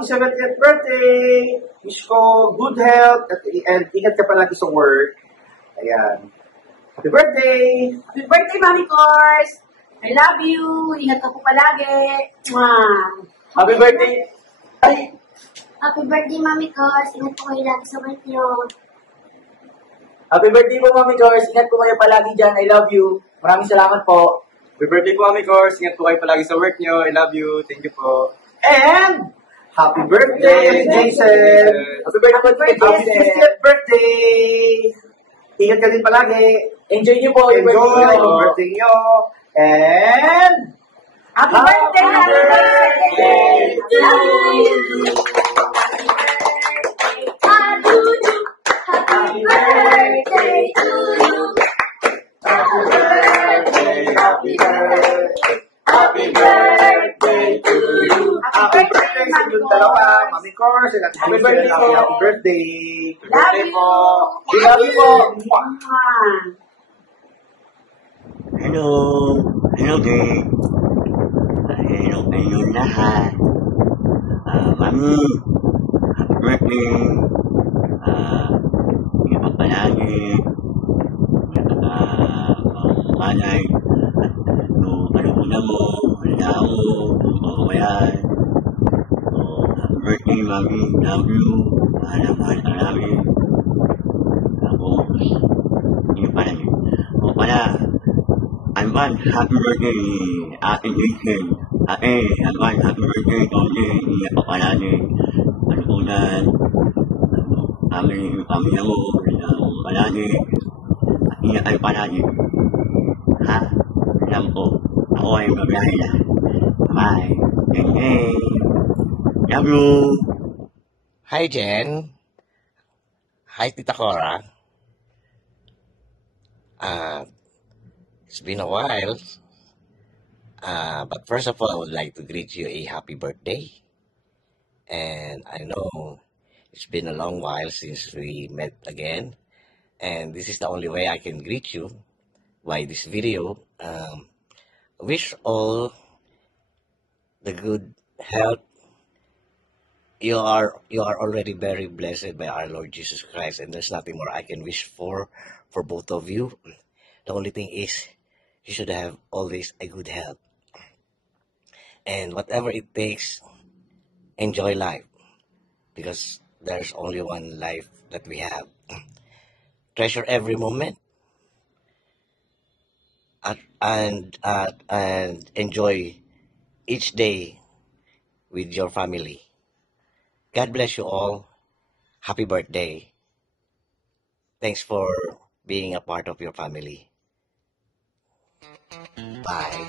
Happy 70th birthday! Wish ko good health and ingat ka palagi sa work. Ayan. Happy birthday! Happy birthday, Mami Kors! I love you! Ingat ka po palagi! Mwah! Happy birthday! Ay! Happy birthday, Mami Kors. Ingat po kayo lagi sa work nyo. Happy birthday po, Mami Kors. Ingat po kayo palagi dyan. I love you. Maraming salamat po. Happy birthday po, Mami Kors. Ingat po kayo palagi sa work nyo. I love you. Thank you po. And happy birthday, Jason! Happy birthday po, Happy Jason. 50th birthday! Ingat ka din palagi. Enjoy niyo po. Enjoy yung birthday nyo. And Happy birthday! Happy birthday! To you. Happy birthday to you. Happy birthday, happy birthday. Happy birthday to you. happy birthday sa inyong dalawa, Mami Kors, and happy birthday po. Happy birthday. Love you! We love you po. Mwah. Mwah! Hello. Hello, Dave. Hello kayong lahat. Mami, happy birthday. Ingat ka palagi. Malay. Kalukunan mo. Halaan mo. Totoo ba yan? Happy birthday, Mami. Love you. Mahal ka namin. Tapos, yun pala. O pala, Alvan, happy birthday, Ate Jason. Ate, Alvan, happy birthday, Tony. Ingat pa palagi. Kalukunan. Aming pamilya mo. Palagi. Ingat kayo palagi. Ha? Alam ko. Ako ay mabiyahe na. Bye. Hey. Love you. Hi, Jen. Hi, Tita Cora. It's been a while. But first of all, I would like to greet you a happy birthday. And I know it's been a long while since we met again. And this is the only way I can greet you by this video. Wish all the good health. You are already very blessed by our Lord Jesus Christ, and there's nothing more I can wish for both of you. The only thing is you should have always a good health. And whatever it takes, enjoy life. Because there's only one life that we have. Treasure every moment. And enjoy each day with your family. God bless you all. Happy birthday. Thanks for being a part of your family. Bye.